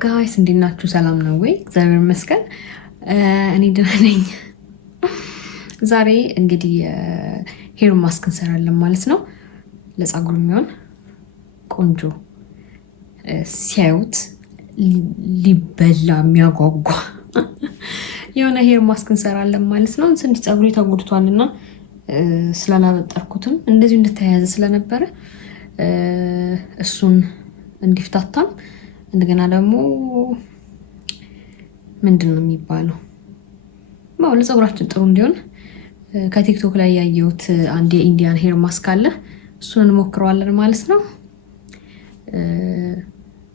ጋይስ እንዴት ናችሁ? ሰላም ነው ወይ? እግዚአብሔር ይመስገን እኔ ደህና ነኝ። ዛሬ እንግዲህ ሄር ማስክ እንሰራለን ማለት ነው። ለፀጉር የሚሆን ቆንጆ ሲያዩት ሊበላ የሚያጓጓ የሆነ ሄር ማስክ እንሰራለን ማለት ነው። ትንሽ ፀጉሬ ተጎድቷልና ስላላበጠርኩትም እንደዚሁ እንደተያያዘ ስለነበረ እሱን እንዲፍታታም እንደገና ደግሞ ምንድነው የሚባለው ለፀጉራችን ጥሩ እንዲሆን ከቲክቶክ ላይ ያየሁት አንድ የኢንዲያን ሄር ማስክ አለ። እሱን እንሞክረዋለን ማለት ነው።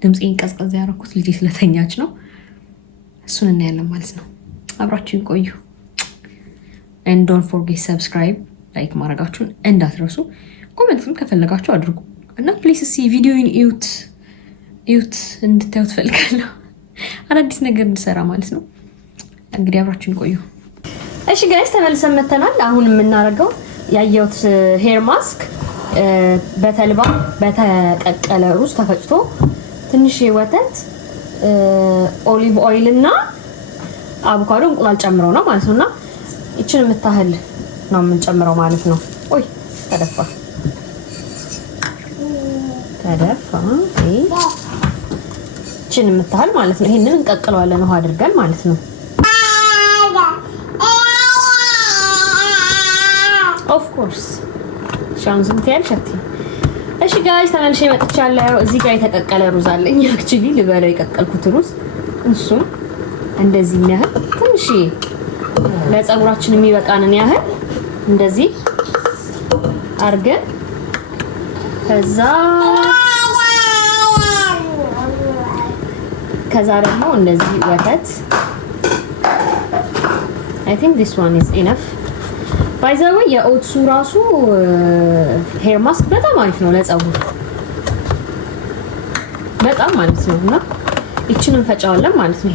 ድምፄን ቀዝቀዝ ያደረኩት ልጄ ስለተኛች ነው። እሱን እናያለን ማለት ነው። አብራችሁን ቆዩ። and don't forget subscribe ላይክ ማድረጋችሁን እንዳትረሱ። ኮሜንትም ከፈለጋችሁ አድርጉ እና ፕሊስ ቪዲዮውን እዩት እንድታዩት ፈልጋለሁ። አዳዲስ ነገር እንድሰራ ማለት ነው። እንግዲህ አብራችሁን ቆዩ። እሺ ጋይስ ተመልሰን መተናል። አሁን የምናደርገው ያየሁት ሄር ማስክ በተልባ በተቀቀለ ሩዝ ተፈጭቶ ትንሽ ወተት ኦሊቭ ኦይል እና አቮካዶ እንቁላል ጨምረው ነው ማለት ነውና እቺን የምታህል ነው የምንጨምረው ማለት ነው። ኦይ ተደፋ እቺን የምታህል ማለት ነው። ይሄንን እንቀቅለዋለን ውሃ አድርገን ማለት ነው። ኦፍ ኮርስ ሻንዝም ትያልሽቲ። እሺ ጋይስ ተመልሼ መጥቻለሁ። እዚህ ጋር የተቀቀለ ሩዝ አለኝ። አክቹሊ ልበለው የቀቀልኩት ሩዝ እሱም እንደዚህ ያህል ትንሽ ለፀጉራችን የሚበቃንን ያህል እንደዚህ አርገን ከዛ ደግሞ እንደዚህ ወተት I think this one is enough. By the way የኦትሱ ራሱ ሄር ማስክ በጣም አሪፍ ነው ለፀጉር በጣም ማለት ነው። እና እቺን እንፈጫዋለን ማለት ነው።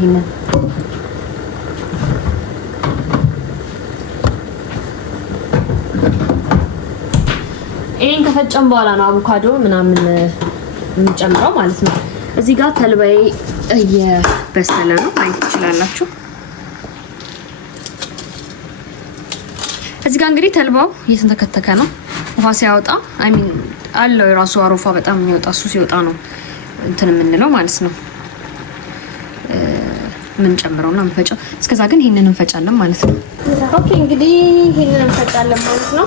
ይሄን ከፈጨን በኋላ ነው አቮካዶ ምናምን እንጨምረው ማለት ነው። እዚህ ጋር ተልባዬ እየበሰለ ነው ማየት ትችላላችሁ። እዚህ ጋር እንግዲህ ተልባው እየተንተከተከ ነው። ውሃ ሲያወጣ አለው የራሱ አሮፋ በጣም የሚወጣ እሱ ሲወጣ ነው እንትን የምንለው ማለት ነው ምን ጨምረውና እንፈጫው። እስከዛ ግን ይሄንን እንፈጫለን ማለት ነው። ኦኬ እንግዲህ ይሄንን እንፈጫለን ማለት ነው።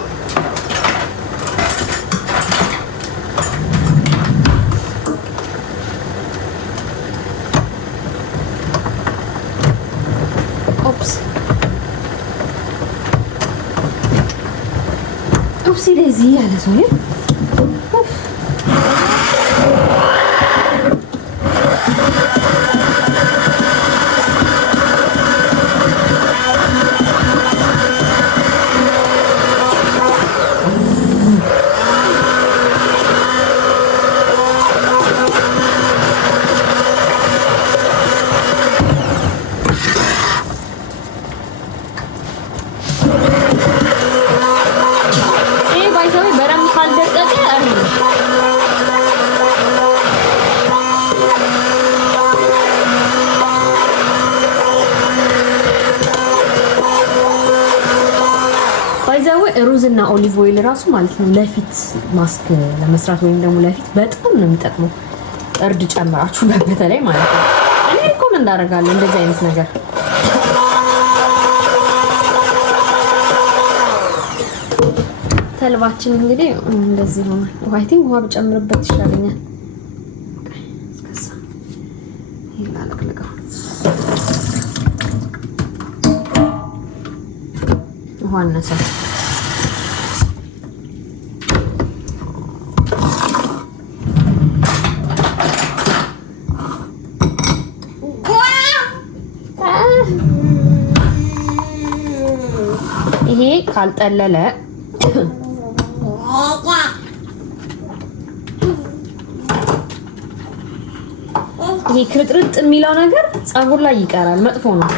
ስለዚህ ያለ ሰው ሩዝ እና ኦሊቭ ኦይል ራሱ ማለት ነው ለፊት ማስክ ለመስራት ወይም ደግሞ ለፊት በጣም ነው የሚጠቅመው። እርድ ጨምራችሁ በተለይ ማለት ነው። እኔ ሪኮመንድ አደርጋለሁ እንደዚህ አይነት ነገር። ተልባችን እንግዲህ እንደዚህ ነው። አይ ቲንክ ውሃ ብጨምርበት ይሻለኛል። እስከዛ ይላልቅልቀው ውሃ ነሰ ይሄ ካልጠለለ ይሄ ክርጥርጥ የሚለው ነገር ፀጉር ላይ ይቀራል፣ መጥፎ ነው።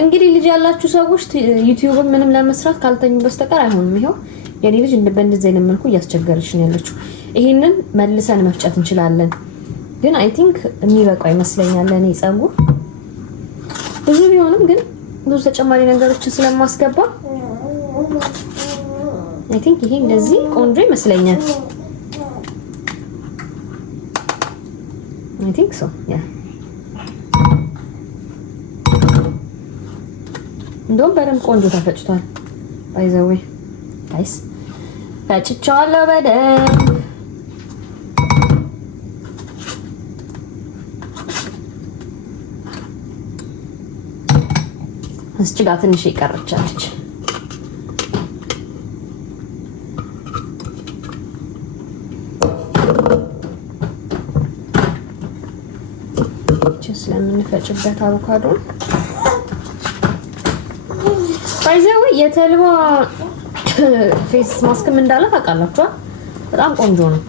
እንግዲህ ልጅ ያላችሁ ሰዎች ዩቲዩብ ምንም ለመስራት ካልተኙ በስተቀር አይሆንም። ይሄው የኔ ልጅ በእንደዚህ አይነት መልኩ እያስቸገረች ነው ያለችው። ይሄንን መልሰን መፍጨት እንችላለን። ግን አይ ቲንክ የሚበቃው ይመስለኛል ለኔ ፀጉር ብዙ ቢሆንም ግን ብዙ ተጨማሪ ነገሮችን ስለማስገባ አይ ቲንክ ይሄ እንደዚህ ቆንጆ ይመስለኛል። አይ ቲንክ ሶ ያ እንደውም በደንብ ቆንጆ ተፈጭቷል። ባይ ዘ ዌይ ጋይስ ፈጭቻለሁ በደንብ። እስኪ ጋር ትንሽ ይቀርቻለች። ስለምንፈጭበት አቮካዶ ባይዘው የተልባ ፌስ ማስክም እንዳለ ታውቃላችሁ። በጣም ቆንጆ ነው።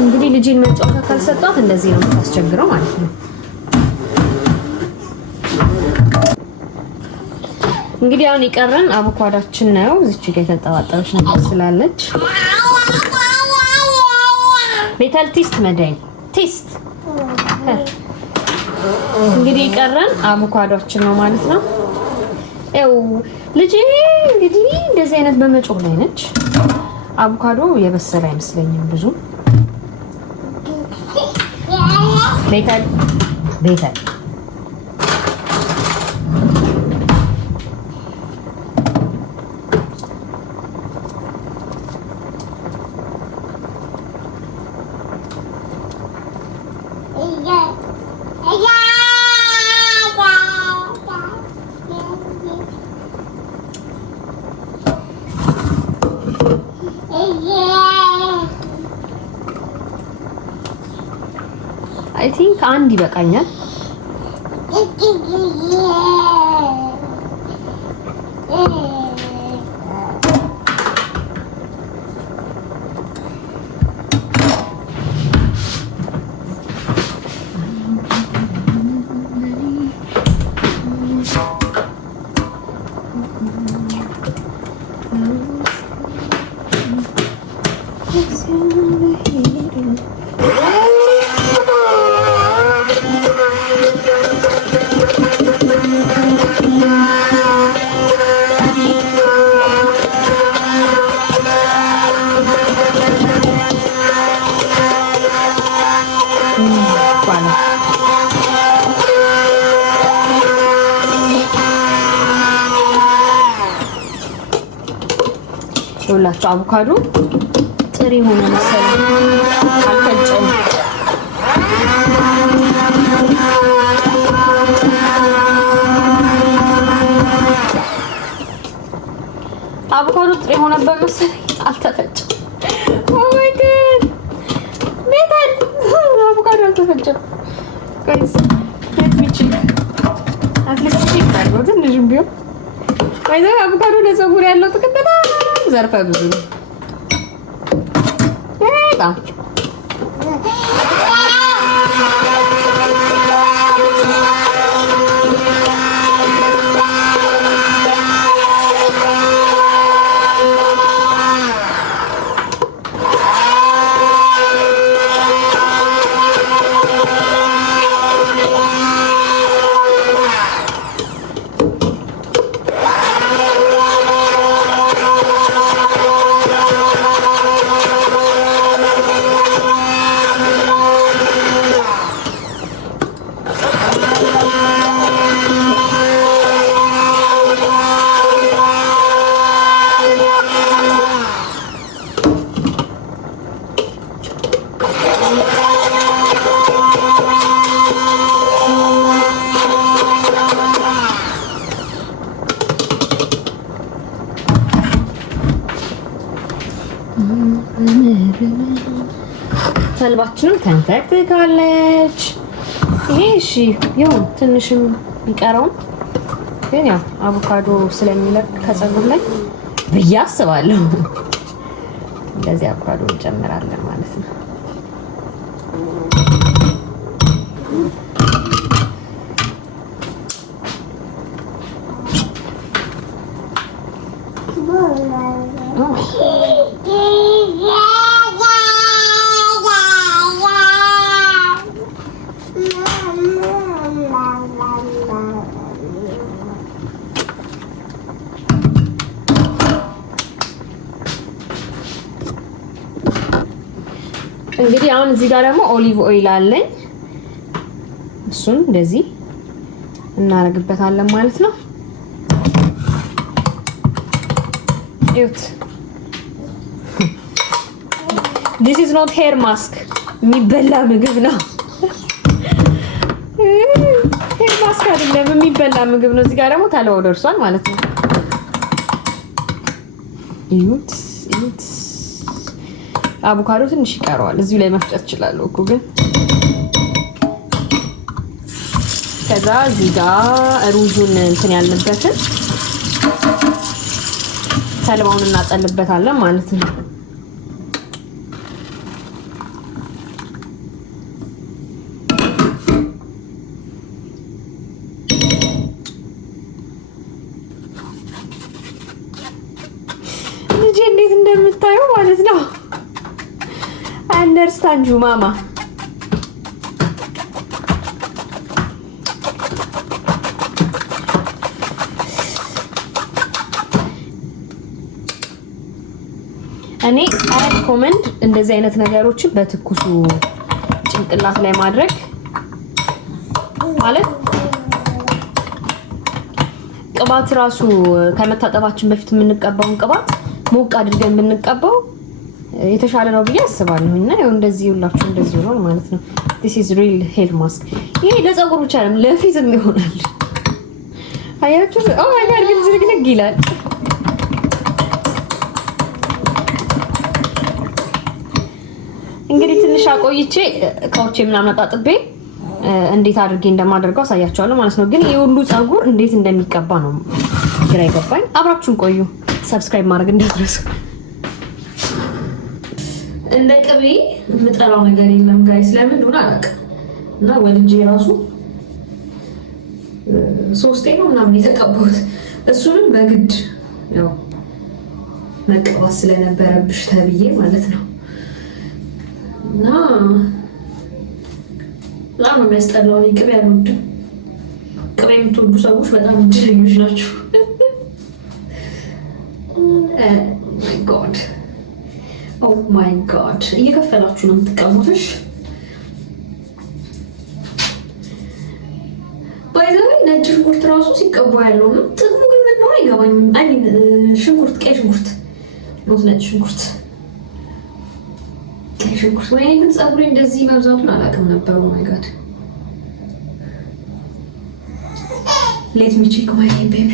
እንግዲህ ልጅን መጫወቻ ካልሰጣት እንደዚህ ነው የምታስቸግረው ማለት ነው። እንግዲህ አሁን ይቀረን አቮካዶችን ነው። እዚች ጋር የተጠባጠረች ነገር ስላለች ሜታል ቴስት መዳይ ቴስት እንግዲህ ይቀረን አቮካዶችን ነው ማለት ነው። ያው ልጅ እንግዲህ እንደዚህ አይነት በመጮህ ላይ ነች። አቮካዶ የበሰለ አይመስለኝም ብዙ ሜታል አይ ቲንክ አንድ ይበቃኛል። ሁላችሁ አቮካዶ ጥሪ ሆነ መሰለኝ አልፈጨም። አቮካዶ ጥሪ ሆነበት መሰለኝ አልተፈጨም። ኦ ማይ ጋድ ሜታል አቮካዶ አልተፈጨም። ጋይስ ሌት ሚ ቼክ አትሊስት ቼክ አድርገው ትንሽም ቢሆን ባይዘው አቮካዶ ለፀጉር ያለው ጥቅም በጣም ዘርፈ ብዙ ነው። በጣም ተልባችንም ተንተክትካለች። ይሄ እሺ ይሁን ትንሽም ቢቀረውም ግን ያው አቮካዶ ስለሚለቅ ከፀጉር ላይ ብዬ አስባለሁ። እንደዚህ አቮካዶ እንጨምራለን ማለት ነው። እንግዲህ አሁን እዚህ ጋር ደግሞ ኦሊቭ ኦይል አለኝ። እሱን እንደዚህ እናደርግበታለን ማለት ነው። እዩት። This is not hair mask. የሚበላ ምግብ ነው። hair mask አይደለም፣ የሚበላ ምግብ ነው። እዚህ ጋር ደግሞ ተልባው ደርሷል ማለት ነው። እዩት። አቮካዶ ትንሽ ይቀረዋል። እዚሁ ላይ መፍጨት እችላለሁ እኮ ግን ከዛ እዚህ ጋር ሩዙን እንትን ያልንበትን ተልባውን እናጠልበታለን ማለት ነው። ልጄ እንዴት እንደምታየው ማለት ነው። አንደርስታንድ ዩ ማማ። እኔ አይ ኮመንድ እንደዚህ አይነት ነገሮችን በትኩሱ ጭንቅላት ላይ ማድረግ ማለት ቅባት ራሱ ከመታጠባችን በፊት የምንቀባውን ቅባት ሞቅ አድርገን ብንቀባው የተሻለ ነው ብዬ አስባለሁ። እና ያው እንደዚህ ሁላችሁ እንደዚህ ነው ማለት ነው። this is real hair mask። ይሄ ለፀጉር ብቻ አይደለም ለፊትም ይሆናል። አያችሁ? ኦ ማይ ጋድ ግን ዝርግልግ ይላል። እንግዲህ ትንሽ አቆይቼ ካውቼ ምናምን አጣጥቤ እንዴት አድርጌ እንደማደርገው አሳያችኋለሁ ማለት ነው። ግን የሁሉ ፀጉር እንዴት እንደሚቀባ ነው ግራ ይገባኝ። አብራችሁን ቆዩ። ሰብስክራይብ ማድረግ እንዳትረሱ። እንደ ቅቤ የምጠራው ነገር የለም ጋይስ። ለምን እንደሆነ አላውቅም። እና ወልጄ ራሱ 3 ነው ምናምን የተቀባሁት። እሱንም በግድ ያው መቀባት ስለነበረብሽ ተብዬ ማለት ነው። እና በጣም ነው የሚያስጠላው። ቅቤ አልወድም። ቅቤ የምትወዱ ሰዎች በጣም እድለኞች ናቸው። ኦ ማይ ጋድ እየከፈላችሁ ነው የምትቀሙትሽ። ባይዘው ነጭ ሽንኩርት ራሱ ሲቀቡ ያለው ነው ጥቅሙ ግን ምን ነው አይገባኝም። አይ ሽንኩርት፣ ቀይ ሽንኩርት ነው ነጭ ሽንኩርት፣ ቀይ ሽንኩርት። ወይ ግን ፀጉሬ እንደዚህ መብዛቱን አላውቅም ነበር። ኦ ማይ ጋድ ሌት ሚ ቼክ ማይ ቤቢ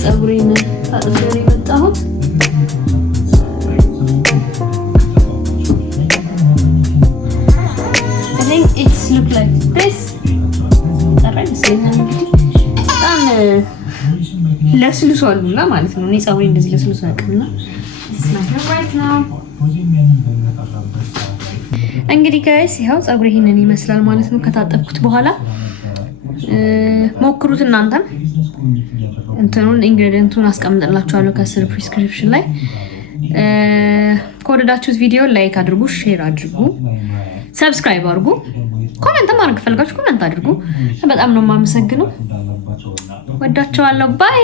ፀጉሬን ታጥቤ ነው የመጣሁት። I think it's look like this በጣም ለስልሷል ሁላ ማለት ነው። እኔ ፀጉሬ እንደዚህ ለስልሷ ያውቅና እንግዲህ ጋይስ ይኸው ፀጉሬ ይሄንን ይመስላል ማለት ነው ከታጠብኩት በኋላ። ሞክሩት እናንተም። እንትኑን ኢንግሪዲየንቱን አስቀምጥላችኋለሁ ከስር ፕሪስክሪፕሽን ላይ። ከወደዳችሁት ቪዲዮ ላይክ አድርጉ፣ ሼር አድርጉ፣ ሰብስክራይብ አድርጉ። ኮሜንት ማድረግ ፈልጋችሁ ኮሜንት አድርጉ። በጣም ነው የማመሰግነው። ወዳችኋለሁ። ባይ